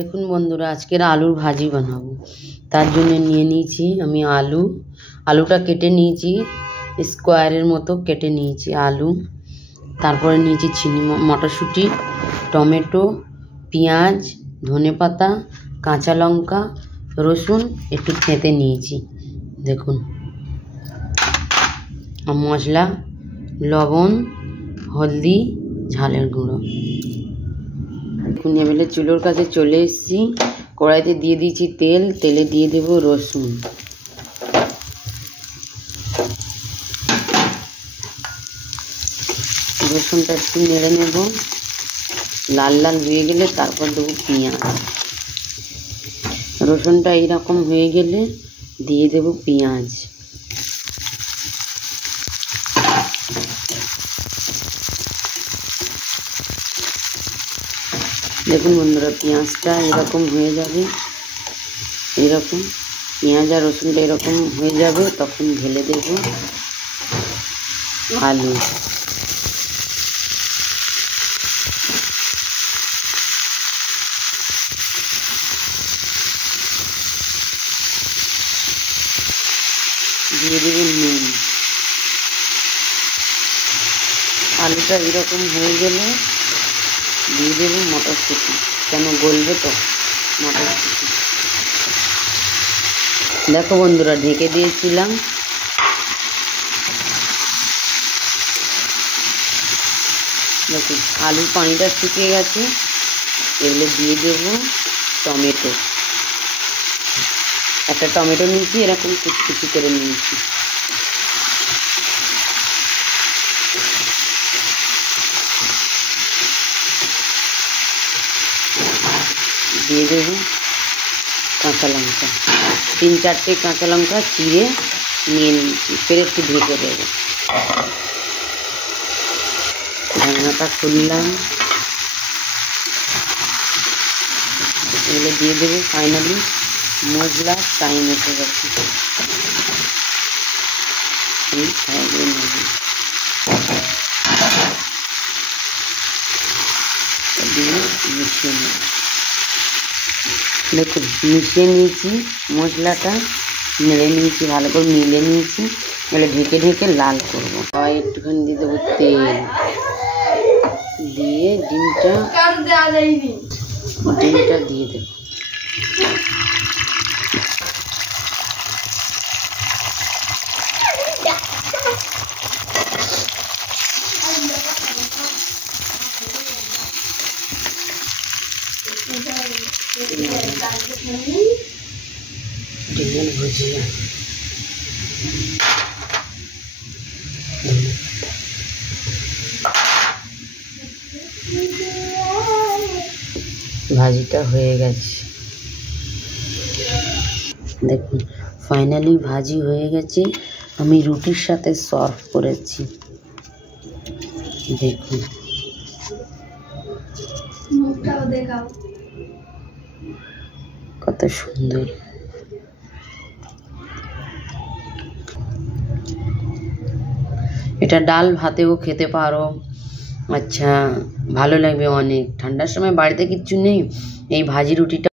দেখুন বন্ধুরা, আজকের আলুর ভাজি বানাবো। তার জন্য নিয়ে নিয়েছি আমি আলুটা কেটে নিয়েছি, স্কোয়ারের মতো কেটে নিয়েছি আলু। তারপরে নিয়েছি মটরশুঁটি, টমেটো, পেঁয়াজ, ধনেপাতা, কাঁচা লঙ্কা, রসুন একটু থেঁতে নিয়েছি। দেখুন, মশলা, লবণ, হলদি, ঝালের গুঁড়ো। দেখুন, এবারে চুলোর কাছে চলে এসেছি। কড়াইতে দিয়ে দিয়েছি তেল, তেলে দিয়ে দেব রসুন। রসুনটা একটু নেড়ে নেব, লাল লাল হয়ে গেলে তারপর দেবো পেঁয়াজ। রসুনটা এইরকম হয়ে গেলে দিয়ে দেব পেঁয়াজ। দেখুন বন্ধুরা, পেঁয়াজটা এরকম হয়ে যাবে, এরকম পেঁয়াজ আর রসুনটা এরকম হয়ে যাবে, তখন ঢেলে দেব আলু। দিয়ে দেব নুন। আলুটা এরকম হয়ে গেলে দিয়ে দেবো মটরশুঁটি, কেন গলবে তো মটরশুঁটি। দেখো বন্ধুরা, ঢেকে দিয়েছিলাম। দেখুন, আলুর পানিটা শুকিয়ে গেছে। এগুলো দিয়ে দেবো টমেটো। একটা টমেটো নিয়েছি, এরকম কুচকুচি করে নিয়েছি। দিয়ে দেব কাঁচা লঙ্কা, 3-4টে কাঁচা লঙ্কা চিড়ে নিয়ে নিয়েছি। ফের একটু ঢেকে দেবো। ঢাকনাটা খুললাম, এগুলো দিয়ে দেবো। ফাইনালি মশলা টাইম এসে গেছে। মিশিয়ে নেব। দেখুন, মিশিয়ে নিয়েছি, মশলাটা নেড়ে নিয়েছি, ভালো করে মিলে নিয়েছি। এবার ঢেকে ঢেকে লাল করবো। একটুখানি দিয়ে দেবো তেল, দিয়ে ডিমটা দিয়ে দেবো। ডিমের ভুজিয়া। ভাজিটা হয়ে গেছে। দেখুন, ফাইনালি ভাজি হয়ে গেছে। আমি রুটির সাথে সার্ভ করেছি। দেখুন, কত সুন্দর। এটা ডাল ভাতেও খেতে পারো। আচ্ছা, ভালো লাগবে অনেক। ঠান্ডার সময় বাড়িতে কিচ্ছু নেই, এই ভাজি রুটিটা